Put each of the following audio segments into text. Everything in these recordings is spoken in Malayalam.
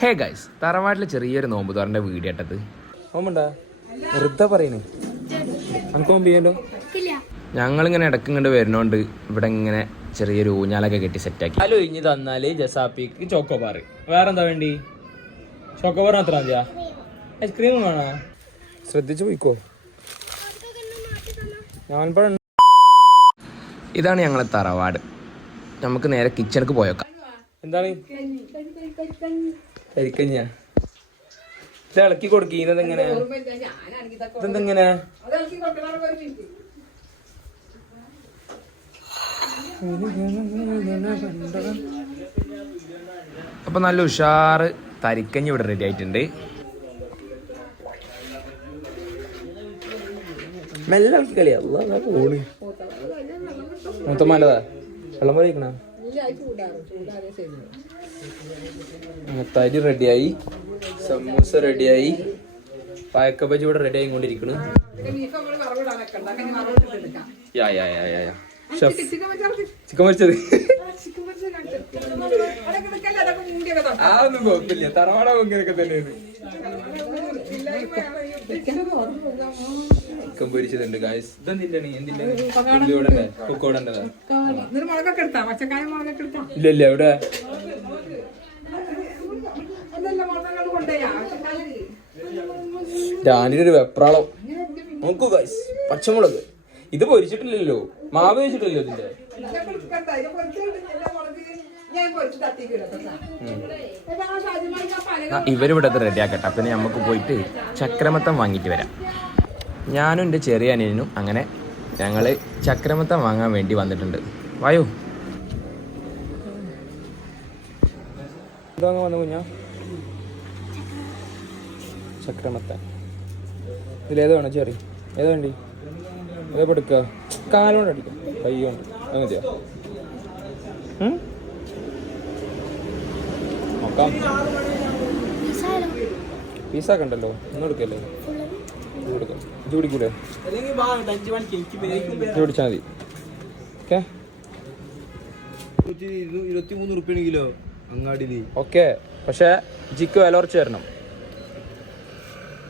ഹേ ഗൈസ്, തറവാട്ടിൽ ചെറിയൊരു നോമ്പ് തുറന്റെ വീഡിയോ ഇട്ടത് നോമ്പുണ്ടാ വെറുതെ പറയണേ. നമുക്ക് നോമ്പ് ചെയ്യല്ലോ. ഞങ്ങളിങ്ങനെ ഇടയ്ക്ക് ഇങ്ങോട്ട് വരുന്നോണ്ട് ഇവിടെ ഇങ്ങനെ ചെറിയൊരു ഊഞ്ഞാലൊക്കെ കെട്ടി സെറ്റാക്കി. ഹലോ, ഇഞ്ഞി തന്നാല് ജസാപ്പിക്ക് ചോക്കോബാർ. വേറെന്താ വേണ്ടി? ചോക്കോബാർ മാത്രം മതിയാ? ഐസ്ക്രീം വേണോ? ശ്രദ്ധിച്ചു പോയിക്കോ. ഇതാണ് ഞങ്ങളെ തറവാട്. നമുക്ക് നേരെ കിച്ചണിക്ക് പോയേക്കാം. എന്താണ് കരിക്കഞ്ഞ ഇത് ഇളക്കി കൊടുക്കുന്നത്? എങ്ങനെ ഇതെന്തെങ്ങനെ? അപ്പൊ നല്ല ഉഷാറ് തരിക്കഞ്ഞി ഇവിടെ റെഡി ആയിട്ടുണ്ട്. മെല്ലെ ഇളക്കി കളിയാ. ഓണ് മൊത്തമാലതാ വെള്ളം പോലെ ഇരിക്കണ. തരി റെഡിയായി, സമൂസ റെഡിയായി, പായക്കബജി ഇവിടെ റെഡി ആയിക്കൊണ്ടിരിക്കണ്. ചിക്കൻ മരിച്ചത് അതൊന്നും കുഴപ്പമില്ല. തറവാട ഇങ്ങനെയൊക്കെ തന്നെയാണ്. ചിക്കൻ പൊരിച്ചതുണ്ട് ഗായ്സ്. ഇതെന്തിന്റെയാണ്? എന്തിന്റെ? കൊക്കോടേണ്ടതാ? ഇല്ല ഇല്ല, ഇവിടെ ഡാനിയുടെ വെപ്രാളം നോക്കൂ ഗായ്സ്. പച്ചമുളക് ഇത് പൊരിച്ചിട്ടില്ലല്ലോ, മാവ് വെച്ചിട്ടില്ലല്ലോ ഇതിന്റെ. ഇവരിവിടെ റെഡി ആക്കട്ടെ. പിന്നെ നമുക്ക് പോയിട്ട് ചക്രമത്തം വാങ്ങിയിട്ട് വരാം. ഞാനും എൻ്റെ ചെറിയ അനിയനും അങ്ങനെ ഞങ്ങൾ ചക്രമത്തം വാങ്ങാൻ വേണ്ടി വന്നിട്ടുണ്ട്. വായോ ഇതാ വന്നു കുഞ്ഞാ. ചക്രമത്തൻ ഇതിലേത് വേണം? ചെറി ഏതാ വേണ്ടി? ഏതാ എടുക്കുക? കാലുകൊണ്ട് അടിക്കാം, കൈ കൊണ്ട് അങ്ങനെയാ നോക്കാം. പീസാക്കെ ഉണ്ടല്ലോ, ഒന്നും എടുക്കല്ലേ? കൊടുക്കാം. ഇത് പിടിക്കൂലേ? ഇത് പിടിച്ചാൽ മതി. ഓക്കെ, 23 റുപ്യ കിലോ അങ്ങാടി. ഓക്കെ, പക്ഷെ ജിക്ക് വില കുറച്ച് തരണം.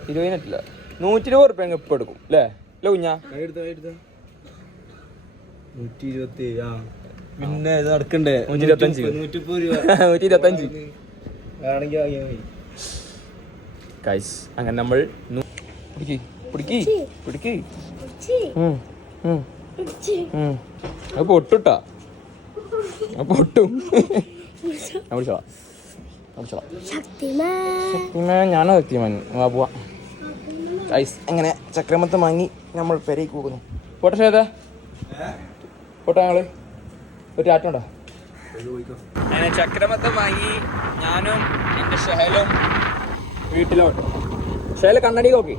20 120 റുപ്യ ഇപ്പം എടുക്കും അല്ലേ? അല്ലേ കുഞ്ഞാ? 120. പിന്നെ ഇത് നടക്കണ്ടേ? 125 വേണമെങ്കിൽ വാങ്ങിയാൽ മതി. ഗൈസ്, അങ്ങനെ നമ്മൾ അത് പൊട്ടുട്ടാ, പൊട്ടും. ഞാനോ ശക്തിമാൻ വാ പോവാ. ഗൈസ്, അങ്ങനെ ചക്രമത്തം വാങ്ങി നമ്മൾ പെരേക്ക് പോകുന്നു. പോട്ടെ ഷേതാ, പോട്ടെ. ഞങ്ങള് ഒരു ആറ്റുണ്ടോ? അങ്ങനെ ചക്രമത്തം വാങ്ങി ഞാനും എൻ്റെ ഷഹലും വീട്ടിലോട്ട്. ഷഹല കണ്ണടി നോക്കി.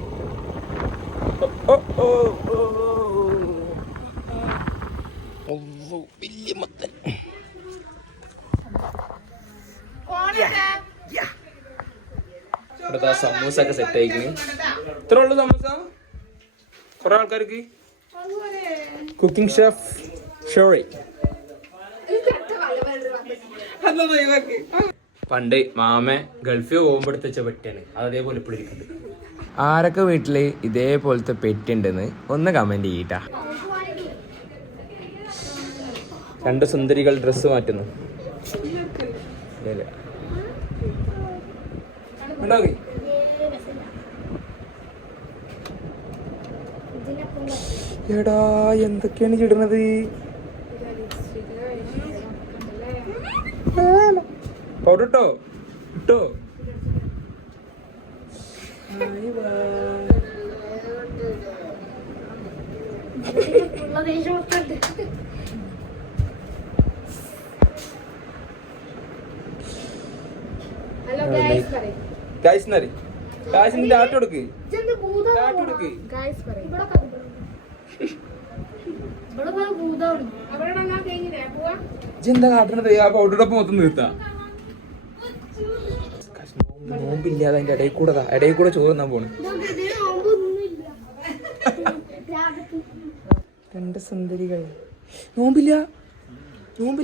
വലിയ മത്തൻ. ഇവിടെ സമൂസ ഒക്കെ സെറ്റ് ആയിക്കണ്. ഇത്ര ഉള്ളു സമൂസ? കുറെ ആൾക്കാർക്ക്. Cooking chef sorry. പണ്ട് മാമ ഗൾഫിൽ പോകുമ്പോഴത്തെ വെച്ച പെട്ടിയാണ് അത്, അതേപോലെ ഇപ്പോഴും ഇരിക്കുന്നത്. ആരൊക്കെ വീട്ടില് ഇതേപോലത്തെ പെട്ടി ഉണ്ടെന്ന് ഒന്ന് കമന്റ് ചെയ്യട്ടാ. 2 സുന്ദരികൾ ഡ്രസ്സ് മാറ്റുന്നു. എടാ, എന്തൊക്കെയാണ് ചിടുന്നത്? പൗഡർ ഇട്ടോ? ഇട്ടോ? എന്താ കാട്ടണത്? ആ പൗഡറൊപ്പം മൊത്തം നിർത്താം. നോമ്പില്ലാതെ അതിന്റെ ഇടയിൽ കൂടെ ചോറ് തിന്നാൻ പോണ്. 2 സുന്ദരികൾ. നോമ്പില്ല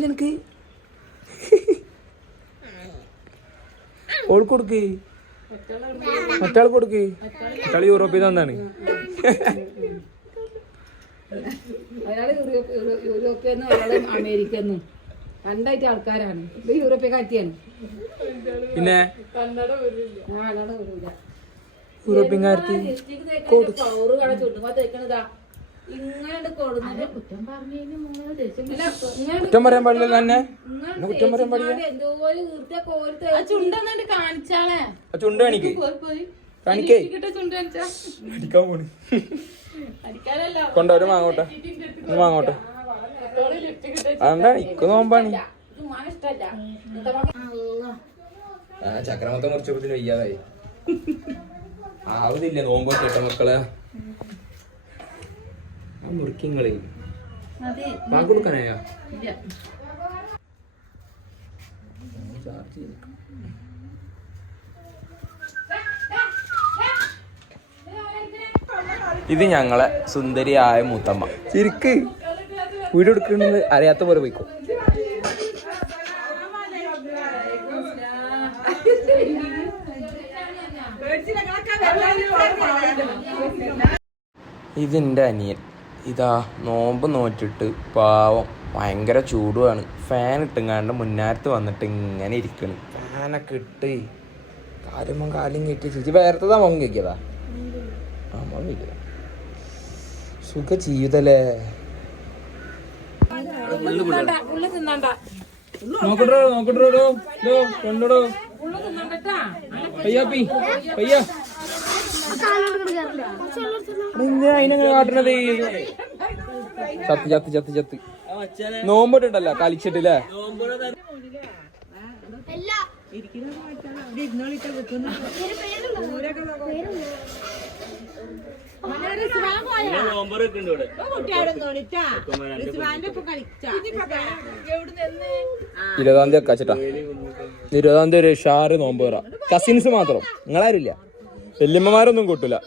എനിക്ക്. ഓൾക്ക് കൊടുക്ക്, മറ്റാൾ കൊടുക്ക്. മറ്റാൾ യൂറോപ്പിൽ നിന്ന് വന്നാണ്. ഒരാള് യൂറോപ്യന്നും ഒരാള് അമേരിക്കന്നും രണ്ടായിട്ട് ആൾക്കാരാണ്. ഇത് യൂറോപ്യ കാറ്റിയാണ്. പിന്നെ വരൂല. യൂറോപ്യൻകാർക്ക് പൗറ് കട ചുട്ടുമ്പോ തേക്കണതാ ഇങ്ങനെ കൊടുക്കുന്നത്. കുറ്റം കുറ്റം പറയാൻ പാടില്ല തന്നെ. കുറ്റം പറയാൻ പാടില്ല. ചുണ്ടെന്നിട്ട് കാണിച്ചാളെ. ചുണ്ട് കാണിക്ക്, കാണിക്കേ. അടിക്കാൻ പോണ്. കൊണ്ടോ, ഒരു വാങ്ങോട്ടെ, ഒന്ന് വാങ്ങോട്ടെ. അതെന്താ ഇക്ക് നോമ്പാണ്. ചക്രമത്തെ മുറിച്ചപ്പത്തിന് വയ്യാതായി. ആവുന്നില്ല നോമ്പ് കേട്ട മക്കളെ. ആ മുറിക്കിങ്ങളെ പാക്ക് കൊടുക്കാനായാ? ഇത് ഞങ്ങളെ സുന്ദരിയായ മൂത്തമ്മ. ചിരിക്ക്, വീഡിയോ എടുക്കുന്നത് അറിയാത്ത പോലെ പോയിക്കോ. ഇതിൻ്റെ അനിയൻ ഇതാ നോമ്പ് നോറ്റിട്ട് പാവം ഭയങ്കര ചൂടുമാണ്. ഫാൻ ഇട്ടുങ്ങാണ്ട് മുന്നാരത്ത് വന്നിട്ട് ഇങ്ങനെ ഇരിക്കണം. ഫാനൊക്കെ ഇട്ട് കാലുമ്പം കാലും കെട്ടി ചേച്ചി വേർത്തതാ മുഖം കഴിക്കതാ. ആ മുഖം കഴിക്കതാ. സുഖ ജീവിതല്ലേ. നോക്കട്ടോ നോക്കട്ടോ കൊണ്ടോ പയ്യാപ്പി പയ്യ. അതിനെങ്ങനെ കാട്ടണത്? ചത്ത് ചത്ത് ചത്ത് ചത്ത് നോമ്പിട്ടുണ്ടല്ലോ കളിച്ചിട്ടില്ലേ? ഇരുപതാം തീയതി വെക്കാച്ചിട്ടാ. 20-ാം തീയതി ഒരു ഷാറ് നോമ്പ് കയറാം. കസിൻസ് മാത്രം, നിങ്ങളാരില്ല. വല്യമ്മമാരൊന്നും കൂട്ടില്ല.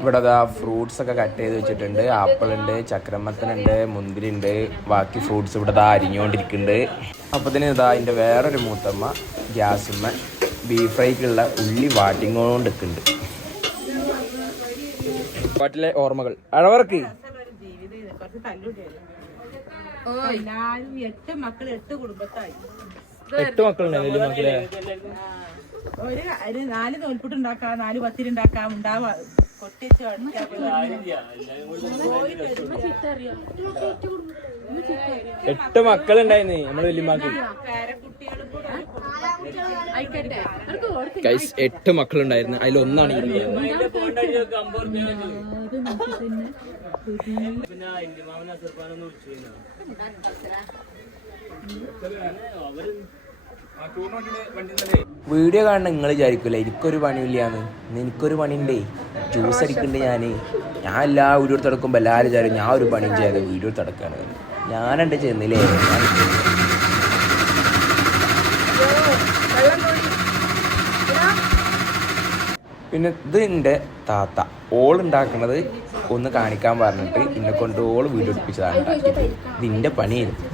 ഇവിടെ അതാ ഫ്രൂട്ട്സ് ഒക്കെ കട്ട് ചെയ്ത് വെച്ചിട്ടുണ്ട്. ആപ്പിൾ ഉണ്ട്, ചക്രമത്തനുണ്ട്, മുന്തിരി ഉണ്ട്. ബാക്കി ഫ്രൂട്ട്സ് ഇവിടെ ഇതാ അരിഞ്ഞുകൊണ്ടിരിക്കുന്നുണ്ട്. അപ്പത്തിന് ഇതാ അതിൻ്റെ വേറൊരു മൂത്തമ്മ ഗ്യാസുമ്മ ബീഫ് ഫ്രൈക്കുള്ള ഉള്ളി വാട്ടിങ്ങോണ്ടിരിക്കുന്നുണ്ട്. പാട്ടിലെ ഓർമ്മകൾ അഴവർക്ക്. 8 മക്കൾ 8 കുടുംബത്തായി. 8 മക്കളുണ്ടായിരുന്നു മക്കളെ. ഒരു 4 നോൽപ്പുട്ടുണ്ടാക്കാം, 4 പത്തിരിണ്ടാക്കാം, ഉണ്ടാവാ കൊട്ടിച്ച് 8 മക്കളുണ്ടായിരുന്നു നമ്മുടെ വല്യമ്മക്ക്. 8 മക്കളുണ്ടായിരുന്നു. അതിലൊന്നാണ് വീഡിയോ കാണുന്ന നിങ്ങൾ വിചാരിക്കൂല എനിക്കൊരു പണിയില്ലാന്ന്. എനിക്കൊരു പണിയുണ്ടേ, ജ്യൂസ് അടിക്കണ്ട്. ഞാൻ എല്ലാ വീഡിയോ എടുത്ത് നടക്കുമ്പോൾ എല്ലാവരും വിചാരിക്കും ഞാൻ ഒരു പണിയും ചെയ്യാതെ വീഡിയോ എടുത്ത് നടക്കുകയാണ്. ഞാനെൻ്റെ ചെന്നില്ലേ. പിന്നെ ഇത് എൻ്റെ താത്ത. ഓൾ ഉണ്ടാക്കണത് ഒന്ന് കാണിക്കാൻ പറഞ്ഞിട്ട് എന്നെ കൊണ്ട് ഓൾ വീഡിയോ എടുപ്പിച്ചതാണ് ഉണ്ടാക്കിയത്. ഇതിൻ്റെ പണിയായിരുന്നു.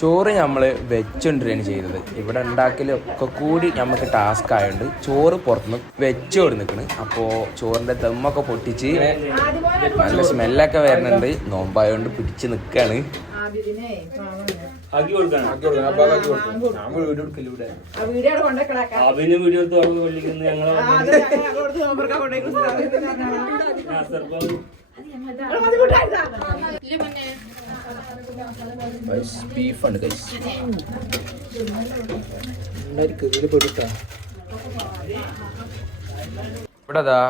ചോറ് നമ്മൾ വെച്ചുകൊണ്ടിരിക്കുകയാണ് ചെയ്തത്. ഇവിടെ ഉണ്ടാക്കലൊക്കെ കൂടി നമുക്ക് ടാസ്ക് ആയതുകൊണ്ട് ചോറ് പുറത്തുനിന്ന് വെച്ച് കൊടുത്തിരിക്കണ്. അപ്പോൾ ചോറിൻ്റെ ദമ്മൊക്കെ പൊട്ടിച്ച് നല്ല സ്മെല്ലൊക്കെ വരുന്നുണ്ട്. നോമ്പായതുകൊണ്ട് പിടിച്ച് നിൽക്കുകയാണ്. ബീഫാണ് ഇവിടെ അതാ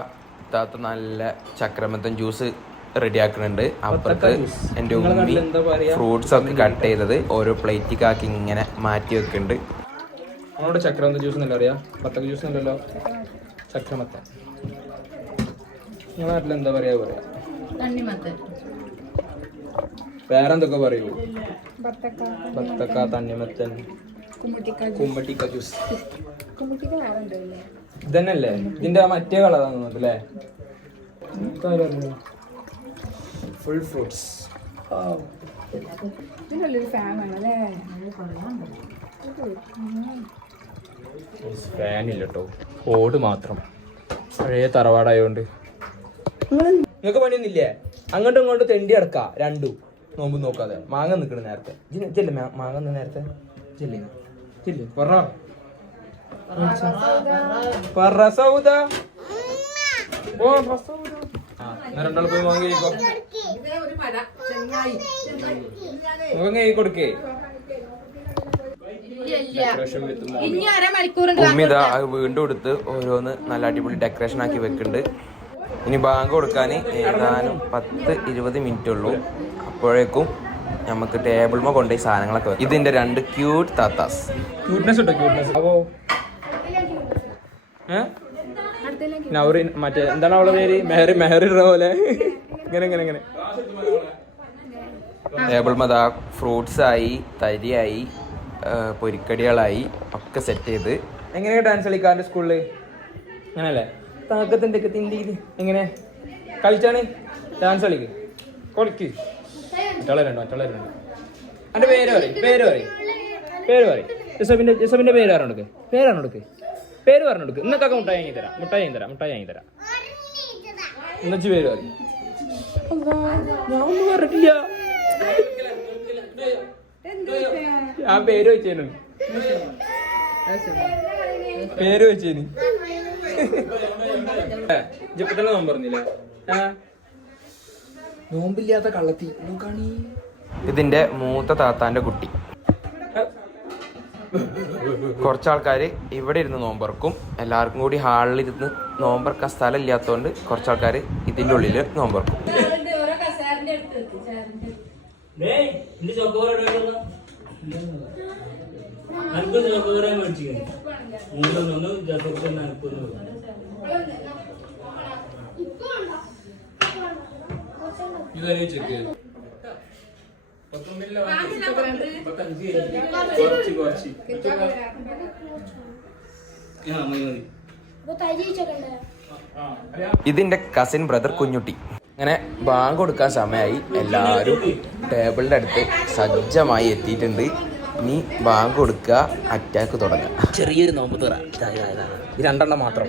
താത്ത നല്ല ചക്രമത്തൻ ജ്യൂസ് റെഡി ആക്കുന്നുണ്ട്. അപ്പുറത്ത് എൻ്റെ ഉമ്മി ഫ്രൂട്ട്സ് ഒക്കെ കട്ട് ചെയ്തത് ഓരോ പ്ലേറ്റിക്കാക്കി ഇങ്ങനെ മാറ്റി വെക്കുന്നുണ്ട്. നമ്മളോട് ചക്രമത്തൻ ജ്യൂസ് എന്നല്ല അറിയാം, ബത്തക്ക ജ്യൂസ് എന്നല്ലോ ചക്രമത്തൻ. നിങ്ങളുടെ നാട്ടിൽ എന്താ പറയാ? വേറെന്തൊക്കെ പറയൂ? ബത്തക്ക, തണ്ണിമത്തൻ, കുമ്പട്ടിക്ക ജ്യൂസ്. ഇതന്നെയല്ലേ ഇതിന്റെ മറ്റേ കളറാണ് അല്ലേ? Full fruits. ഇതിനുള്ളൊരു ഫാൻ വേണല്ലേ? ഫാനില്ല കേട്ടോ, ഓട് മാത്രം. പഴയ തറവാടായോണ്ട് നിങ്ങൾക്ക് പണിയൊന്നുമില്ലേ? അങ്ങോട്ടും ഇങ്ങോട്ടും തെണ്ടി അടക്കാം രണ്ടും നോമ്പ് നോക്കാതെ. മാങ്ങ നിൽക്കണ നേരത്തെ ചെല്ലേ, മാങ്ങ നേരത്തെ ചെല്ലേ ചെല്ലേ. രണ്ടാൾ പോയി വാങ്ങി കഴിക്കോ. കൊടുക്കേ ഇനി അരമണിക്കൂറുണ്ട്. ഉമ്മിത അത് വീണ്ടും എടുത്ത് ഓരോന്ന് നല്ല അടിപൊളി ഡെക്കറേഷൻ ആക്കി വെക്കുന്നുണ്ട്. ഇനി ബാങ്ക് കൊടുക്കാൻ ഏതാനും 10-20 മിനിറ്റ് ഉള്ളൂ. അപ്പോഴേക്കും നമുക്ക് ടേബിൾമ കൊണ്ടുപോയി സാധനങ്ങളൊക്കെ വെക്കും. ഇതിന്റെ 2 ക്യൂട്ട് താത്താസ്. ക്യൂട്ട്നെസ് ഉണ്ടോ? ക്യൂട്ട്നെസ് അപ്പോ മറ്റേ എന്താണ് അവളെ പേര്? മെഹറി പോലെ ഇങ്ങനെ ഇങ്ങനെ ഇങ്ങനെ ടേബിൾമ ഫ്രൂട്ട്സ് ആയി, തരിയായി, പൊരിക്കടികളായി ഒക്കെ സെറ്റ് ചെയ്ത്. എങ്ങനെയാ ഡാൻസ് കളിക്കാൻ്റെ സ്കൂളില്? അങ്ങനല്ലേ? താക്കത്തിൻ്റെ എങ്ങനെ കളിച്ചാണ് ഡാൻസ് കളിക്ക് കളിക്ക്. മറ്റുള്ളവരുണ്ട്. എൻ്റെ പേര് പറയും. ജസബിന്റെ പേര് പറഞ്ഞെടുക്ക്. പേര് പറഞ്ഞെടുക്ക്. ഇന്നൊക്കെ മുട്ടായി വാങ്ങി തരാം. എന്നുവെച്ച് പേര് പറയും. ഞാൻ ഒന്നും പറഞ്ഞിട്ടില്ല. ഞാൻ പേര് വെച്ചേനു. ജപ്പത്തന്നെ നോമ്പ് പറഞ്ഞില്ലേ? നോമ്പില്ലാത്ത കള്ളത്തി നോക്കാണീ. ഇതിന്റെ മൂത്ത താത്താന്റെ കുട്ടി. കുറച്ചാൾക്കാര് ഇവിടെ ഇരുന്ന് നോമ്പറക്കും. എല്ലാവർക്കും കൂടി ഹാളിലിരുന്ന് നോമ്പറക്കാൻ സ്ഥലം ഇല്ലാത്തതുകൊണ്ട് കുറച്ചാൾക്കാര് ഇതിന്റെ ഉള്ളില് നോമ്പറക്കും. ഇതിന്റെ കസിൻ ബ്രദർ കുഞ്ഞുട്ടി. അങ്ങനെ ബാങ്ക് കൊടുക്കാൻ സമയമായി. എല്ലാവരും ടേബിളിന്റെ അടുത്ത് സജ്ജമായി എത്തിയിട്ടുണ്ട്. ഇനി ബാങ്ക് കൊടുക്കുക, അറ്റാക്ക് തുടങ്ങുക. ചെറിയൊരു നോമ്പ് തുറ. ഇത് 2 മാത്രം.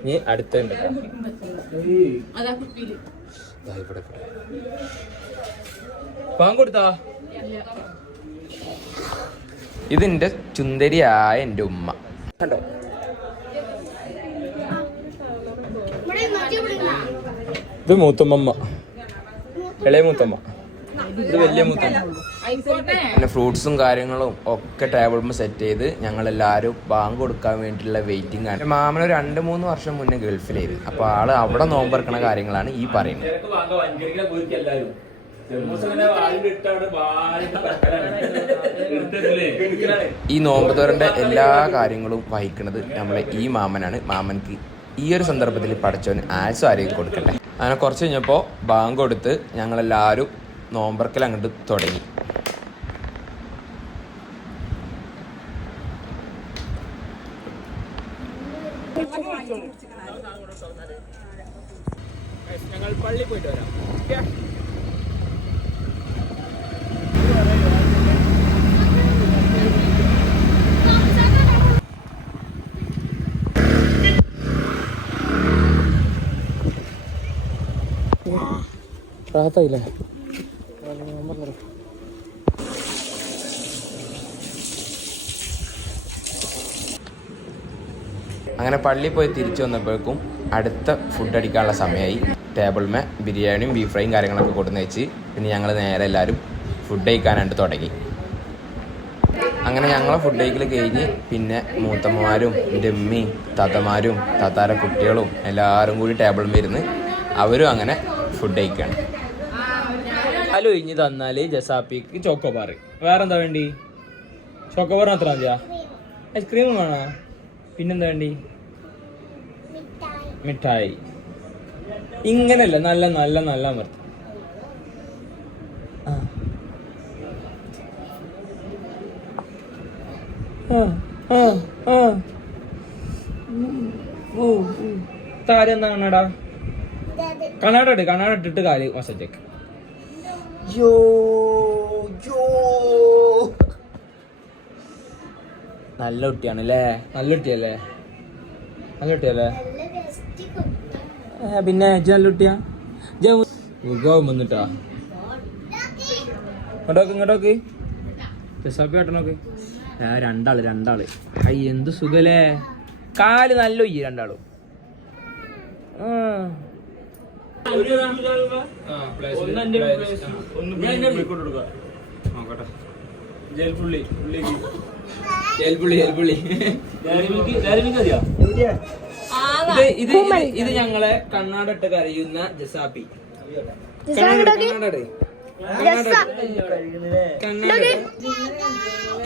ഇനി അടുത്തുണ്ട്. ബാങ്ക് കൊടുത്താ? ഇതിന്റെ ചുന്ദരിയായ എൻ്റെ ഉമ്മ കണ്ടോ. ഇത് മൂത്തമ്മ, ഇളയ മൂത്തമ്മ. ഇത് വലിയ മൂത്തമ്മ. പിന്നെ ഫ്രൂട്ട്സും കാര്യങ്ങളും ഒക്കെ ടേബിളിൽ സെറ്റ് ചെയ്ത് ഞങ്ങളെല്ലാവരും ബാങ്ക് കൊടുക്കാൻ വേണ്ടിയിട്ടുള്ള വെയിറ്റിംഗ് ആണ്. മാമന് 2-3 വർഷം മുന്നേ ഗൾഫിലായിരുന്നു. അപ്പോൾ ആള് അവിടെ നോമ്പറക്കണ കാര്യങ്ങളാണ് ഈ പറയുന്നത്. ഈ നോമ്പ് തുറന്റെ എല്ലാ കാര്യങ്ങളും വഹിക്കുന്നത് നമ്മളെ ഈ മാമനാണ്. മാമൻക്ക് ഈ ഒരു സന്ദർഭത്തിൽ പഠിച്ചവന് ആഴ്ച ആരെയും കൊടുക്കട്ടെ. അങ്ങനെ കുറച്ച് കഴിഞ്ഞപ്പോൾ ബാങ്ക് കൊടുത്ത് ഞങ്ങളെല്ലാവരും നോമ്പറക്കൽ അങ്ങോട്ട് തുടങ്ങി. ഞങ്ങൾ പള്ളി പോയിട്ട് വരാം. റാഹത്തായില്ലേ? അങ്ങനെ പള്ളിയിൽ പോയി തിരിച്ചു വന്നപ്പോഴേക്കും അടുത്ത ഫുഡ് അടിക്കാനുള്ള സമയമായി. ടേബിളിൽ ബിരിയാണിയും ബീഫ് ഫ്രൈയും കാര്യങ്ങളൊക്കെ കൊടുന്ന് വെച്ച് പിന്നെ ഞങ്ങൾ നേരെ എല്ലാവരും ഫുഡ് കഴിക്കാനായിട്ട് തുടങ്ങി. അങ്ങനെ ഞങ്ങളെ ഫുഡ് കഴിക്കൽ കഴിഞ്ഞ് പിന്നെ മൂത്തമ്മമാരും എൻ്റെ ഉമ്മയും താത്തമാരും താത്താരെ കുട്ടികളും എല്ലാവരും കൂടി ടേബിളിൽ ഇരുന്ന് അവരും അങ്ങനെ ഫുഡ് കഴിക്കുകയാണ്. ഹലോ ഇഞ്ഞ് തന്നാൽ ജസാപ്പിക്ക് ചോക്കോബാർ. വേറെന്താ വേണ്ടി? ചോക്കോബാർ മാത്രം മതിയാ? ഐസ്ക്രീം വേണോ? പിന്നെന്താ വേണ്ടി? മിഠായി. ഇങ്ങനല്ല, നല്ല നല്ല നല്ല മർത്ത്. താരം എന്താ കാണടാ? കണ്ണാട ഇട്ടിട്ട് കാല് മസാജ് യോ യോ നല്ല കുട്ടിയാണ് അല്ലേ നല്ല കുട്ടിയല്ലേ പിന്നെ നല്ല കുട്ടിയാ വന്നിട്ടാ ഇങ്ങോട്ടോക്ക് ജസാപ്പി കാട്ടണോക്ക് രണ്ടാള് എന്ത് സുഖല്ലേ കാല് നല്ല ഒയ്യ രണ്ടാളും ഇത് ഞങ്ങളെ കണ്ണാടിട്ട് കരയുന്ന ജസാപ്പി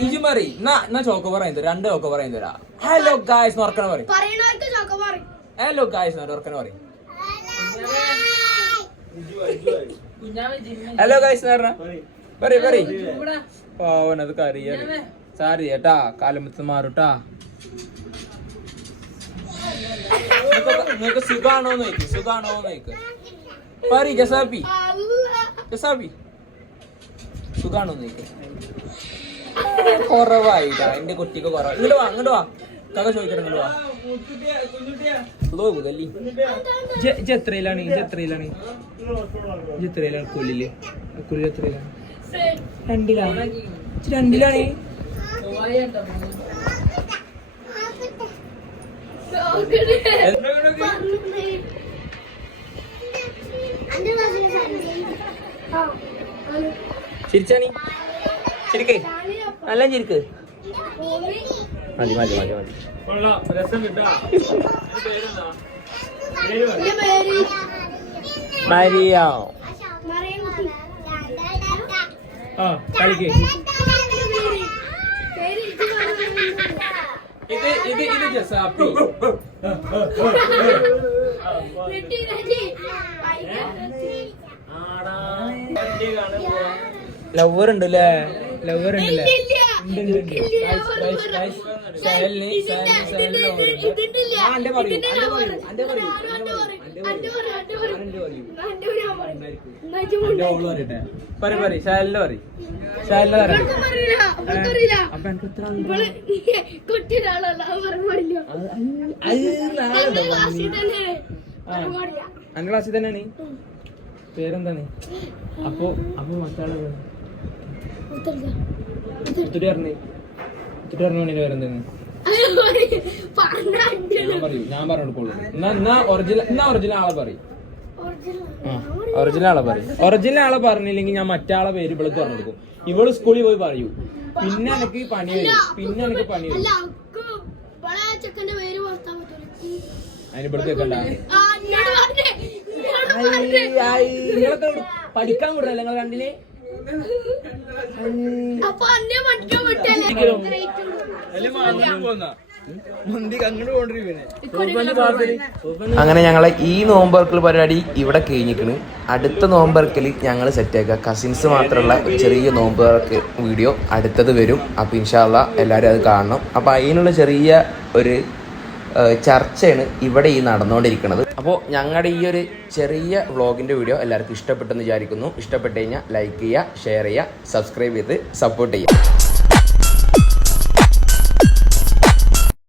ഇജുമറി ചോക്കോ പറയുന്നത് 2 ചോക്കോ പറയുന്നതാ ഹലോ ഗായ്സ് നോർക്കണ പറയും ഹലോ ഗായ്സ് നോർക്കണ പറയും ഹലോ ഗായ്സ് പറയും പാവനത് കറിയാണ് സാരി ഏട്ടാ കാലമത്ത് മാറൂട്ടാ നിങ്ങക്ക് സുഖാണോന്ന് ചോദിക്കും പറ ജസാബി സുഖാണോന്ന് ചോദിക്കും കുറവായിട്ടാ എന്റെ കുട്ടിക്ക് കുറവായി ഇങ്ങോട്ട് വാ കഥ ചോദിക്കട്ടെ ഇങ്ങോട്ട് വാ ഗല്ലി എത്രയിലാണ് കൊല്ലില് എത്രയിലാണ് രണ്ടിലാണ് ചിരിച്ചാണി ചിരിക്കേ നല്ല ചിരിക്ക് മതി മരിയ കളിക്ക് ഇത് ജസാപ്പി ലവർ ഉണ്ടല്ലേ അന്റെ ക്ലാസ്സിൽ തന്നെയാണ് പേരെന്താണ് അപ്പൊ മറ്റാളെ പേരെന്താണ് ഞാൻ പറഞ്ഞു കൊടുക്കുള്ളൂ എന്നാ ഒറിജിനൽ ആളെ പറഞ്ഞില്ലെങ്കിൽ ഞാൻ മറ്റാളെ പേര് ഇവൾക്ക് പറഞ്ഞു കൊടുക്കും. ഇവള് സ്കൂളിൽ പോയി പറയൂ, പിന്നെ എനിക്ക് പണി വരും. അതിന് ഇവിടുത്തെ വെക്കണ്ട. നിങ്ങളൊക്കെ പഠിക്കാൻ വിടല്ലേ നിങ്ങൾ രണ്ടില്? അങ്ങനെ ഞങ്ങളെ ഈ നോമ്പർക്കൽ പരിപാടി ഇവിടെ കഴിഞ്ഞിരിക്കണ്. അടുത്ത നോമ്പർക്കൽ ഞങ്ങൾ സെറ്റാക്കുക. കസിൻസ് മാത്രമുള്ള ചെറിയ നോമ്പർക്ക് വീഡിയോ അടുത്തത് വരും. അപ്പോൾ ഇൻഷാ അള്ളാ എല്ലാവരും അത് കാണണം. അപ്പോൾ അതിനുള്ള ചെറിയ ഒരു ചർച്ചയാണ് ഇവിടെ ഈ നടന്നുകൊണ്ടിരിക്കുന്നത്. അപ്പോൾ ഞങ്ങളുടെ ഈ ഒരു ചെറിയ വ്ളോഗിൻ്റെ വീഡിയോ എല്ലാവർക്കും ഇഷ്ടപ്പെട്ടെന്ന് വിചാരിക്കുന്നു. ഇഷ്ടപ്പെട്ട് കഴിഞ്ഞാൽ ലൈക്ക് ചെയ്യുക, ഷെയർ ചെയ്യുക, സബ്സ്ക്രൈബ് ചെയ്ത് സപ്പോർട്ട് ചെയ്യുക.